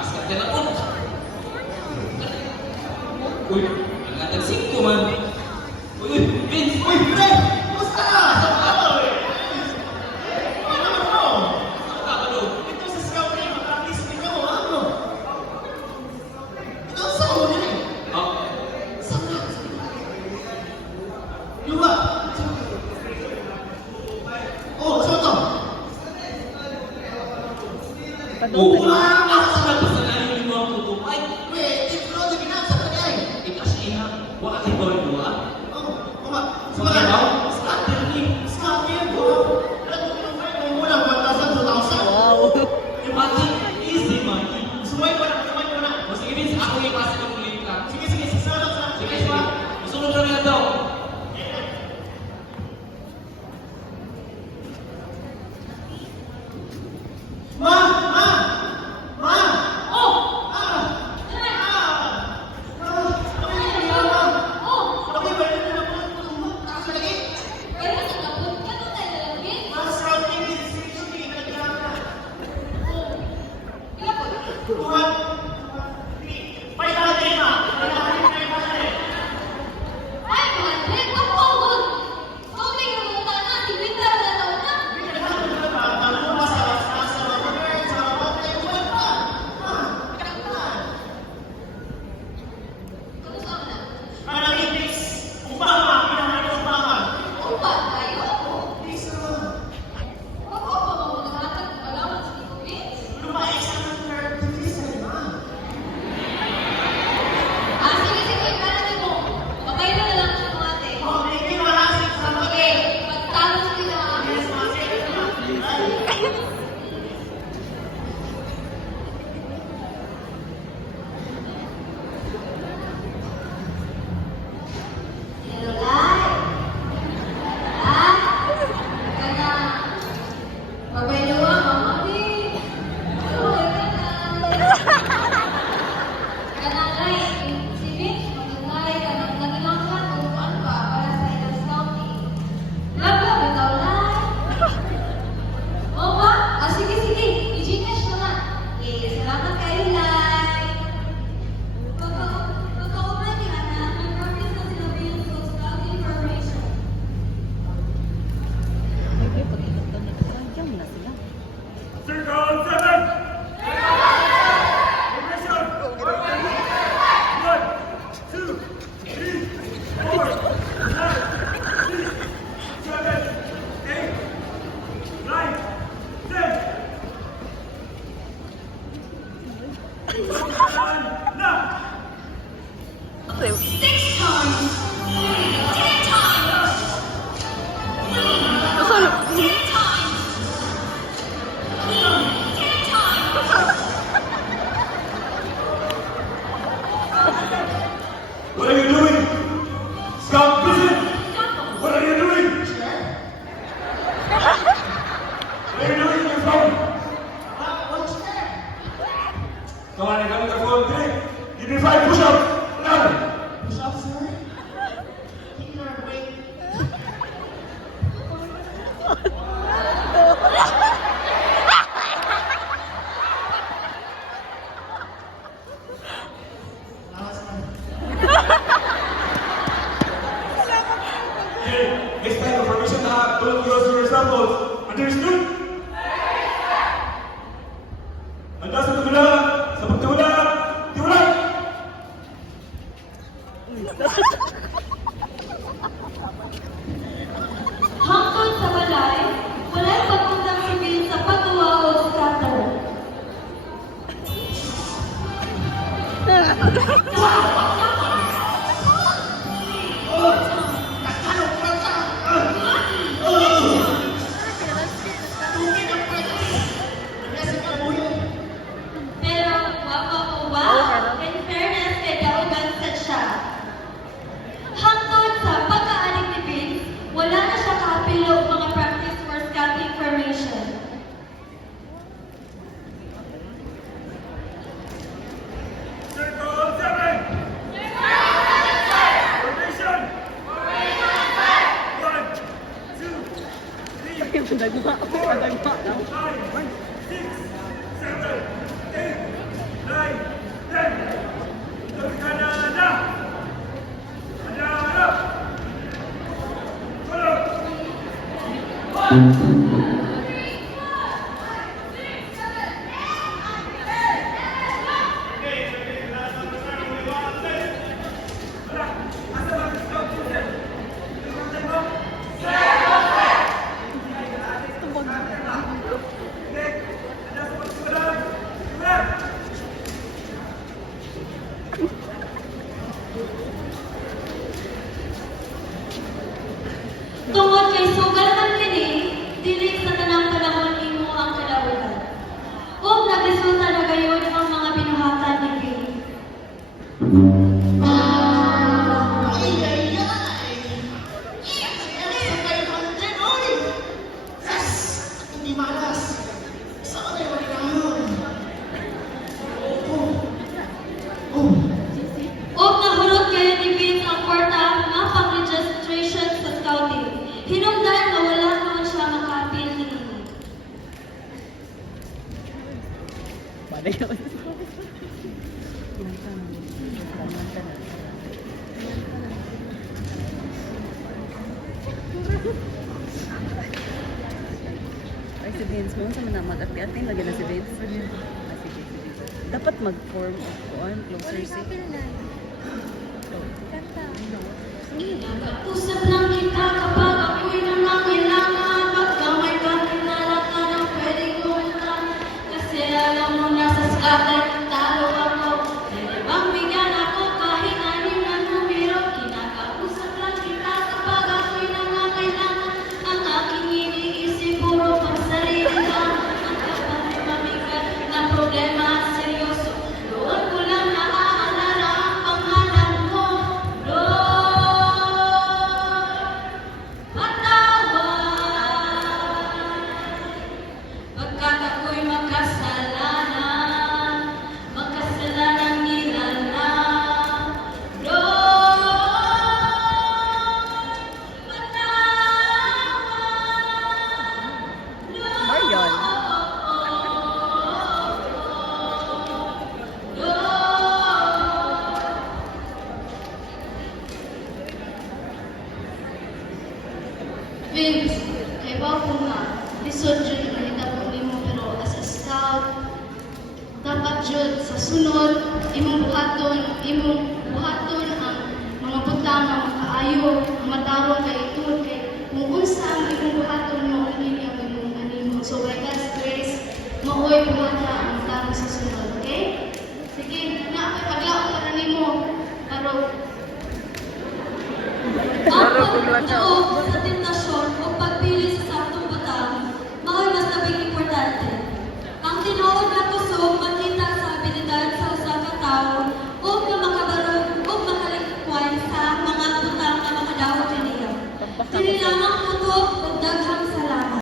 Iskarte na po. Uy, ang gatang 5 man. Uy, Vince! Uy, Fred! Kumusta ka? Saan ka ba, eh? Ano mo? Kakalo. Ito sa scouting, makalis din ako, ano? Ito sa una eh. Oh, Saan ka? Luwa! Oh, saan to? oh, asa basta na yung mga tutupay. Wait, ito na binasa ka niya eh. Ikasi na, wala kay Boy Dua. Oh, kuma. Sa mga daw, Scouting ni. Scouting ko. Alam mo yung kayo, may mula 1,000, 2,000. yung pati, easy man. Sumay ko na, sumay ko na. O sige, Vince, ako yung pasa ng ulit ka. Sige, sige, sasalot na. Sige, sige. Masunod na rin daw. Ma! Ma! Ma! Oh! Ah! Ano? Kami ba? Oh! Kami ba yun na tumulong? Tapos lagi? Kaya sa kapot ka to tayo lalagay? Mga scouting, decision, hindi ka nagkakala. Oh! Ilan po? Tuhan! Pay natin ma! Pay natin, pay natin! Ay, Andre! Kapagod! Sorry, namunta na. Si Victor na daw na. Hindi ka natin ba? Tanong ba sa mga sa mga buwan pa? Ha? Kantan! Kamusta ka na? Analytics! Umpama! Pinahalo umpama! Upat tayo. Please, Ako pa maghahatag ng allowance ni Vince. lumayan sa ng please, ma! Ah, sige, sige. Karating mo. Pagkain na lang sa mga ate. Oh, thank you, maraming salamat. Okay. Pagtapos nila. Yes, ma. Sige, ma. Hello, Lai. Ah? Kana. Magbayluwa, mama di. Uy, kana. Kana, Lai. Si Vince, mag-Lai ka ng nagilangkan kung ano ka para sa ilang scouting. Laga, bitaw, Lai. Oo ba? Ah, sige, sige. I-Gcash ko na. Eh, salamat kayo, Lai. Pagka-already, anak, may practice na sila Vince sa scouting formation. Circle 7! Formation! 1, 2, 3, 4, 5, 6, 7, 8, 9, 10! Now! 6 times! 10 times! 10 times! 10 times! What are you doing? Scout visit! What are you doing? What are you doing in your phone? Come on, I got the phone thing. Give me 5 push-ups. Now! Push up, sir. Keep your weight. Okay, next time, information don't close your samples. Understood? Handa sa tumula, sa pagtumula, tumula! Hangtod sa balay, wala'y pagkundang si Vince sa paggawa o scatter. Pero, wapa ko ba? In fairness, kay Daugan sa siya. Hangtod sa pagkaanig ni Vince, wala na siya kaapilo o mga practice for scouting formation. Circle 7! Tungod kay sugal man kini, dili sa tanang panahon imo ang kalabutan. Ug nagresulta na gayud ang mga binuhatan ni Kay. Ay, ay, ay. Yes, sa kayo content, oy. Yes, hindi malas. Saan kayo malinahon? Oh. Oh. Ug nahurot kayo ni Vince ang kwarta nga pang-registration sa scouting. Hinungdan nga wala naman siya makapil ni Nini. Ay, si Vince, kung saan na mag-ati-ati, lagi na si Vince. Ah, sige, sige. Dapat mag-form of closer si. Usap lang kita kapag ako'y nangangailangan. Pagka may kakilala ka na pwede kumuntan. Kasi alam mo na sa scatter, talo ako. Pwede bang bigyan ako kahit anim na numero? Kinakausap lang kita kapag ako'y nangangailangan. Ang aking iniisip puro pang sarili lang. Ang kapag mabigat na problema at seryoso. Doon ko lang naaalala ang pangalan mo. Lord, pagkat ako'y makasalanan nila na. Lord, Marion. Vince, kay ba ko nga, lisod dyan malita po nimo pero as a scout, dapat dyan sa sunod, imong buhaton ang mga butang nga makaayo, matarong kay itud, kay kung unsa ang imong buhaton mo, hindi ang imong animo. So by God's grace, maoy buhata ang tarong sa sunod, okay? Sige, paglaot para nimo, pero ang pagtuo sa tentasyon o pagpili sa saktong butang, mao'y mas labing importante. Ang tinuod